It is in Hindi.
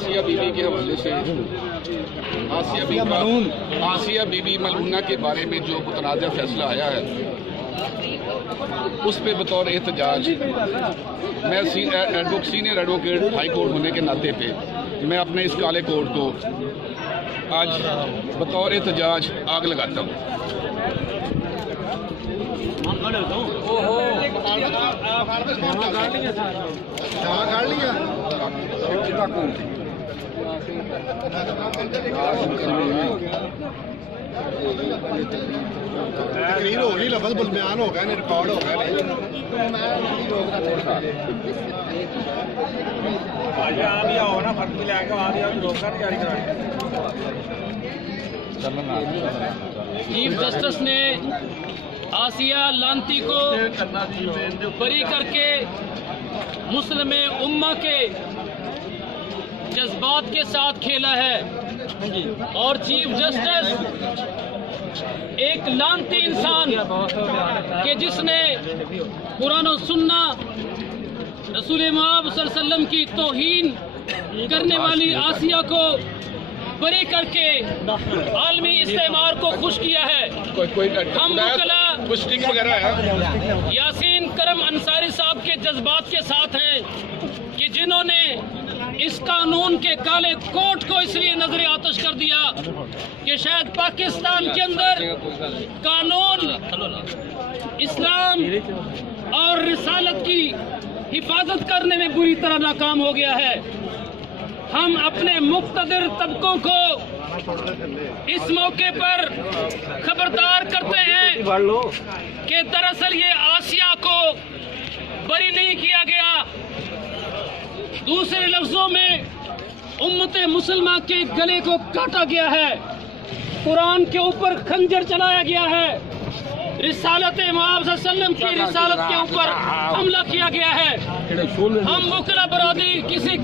आसिया बीबी के हवाले से आसिया बीबी मलूना के बारे में जो मुतनाज़ा फैसला आया है उस पे बतौर एहतजाज मैं सीनियर एडवोकेट हाई कोर्ट होने के नाते पे मैं अपने इस काले कोर्ट को आज बतौर एहतजाज आग लगाता हूँ। तकरीर हो गई, लफ्ज़ बयान हो गया, रिकॉर्ड हो गया। चीफ जस्टिस ने आसिया लांती को बरी करके मुस्लिम उम्मा के जज्बात के साथ खेला है और चीफ जस्टिस एक लांती इंसान के जिसने कुरान और सुन्ना रसूल मोहम्मद सल्लल्लाहु अलैहि वसल्लम की तौहीन करने वाली आसिया को बरी करके आलमी इस्तेमार को खुश किया है। हम मुकला यासीन करम अंसारी साहब के जज्बात के साथ हैं कि जिन्होंने इस कानून के काले कोट को इसलिए नजर आतश कर दिया कि शायद पाकिस्तान के अंदर कानून इस्लाम और रिसालत की हिफाजत करने में बुरी तरह नाकाम हो गया है। हम अपने मुक्तदिर तबकों को इस मौके पर खबरदार करते हैं कि दरअसल ये आसिया को बरी नहीं किया गया। दूसरे लफ्जों में उम्मत मुसलमा के गले को काटा गया है, कुरान के ऊपर खंजर चलाया गया है, रिसालत मोहम्मद सल्लल्लाहु अलैहि वसल्लम की रिसालत के ऊपर हमला किया गया है। हम मुकल्ला बरादरी किसी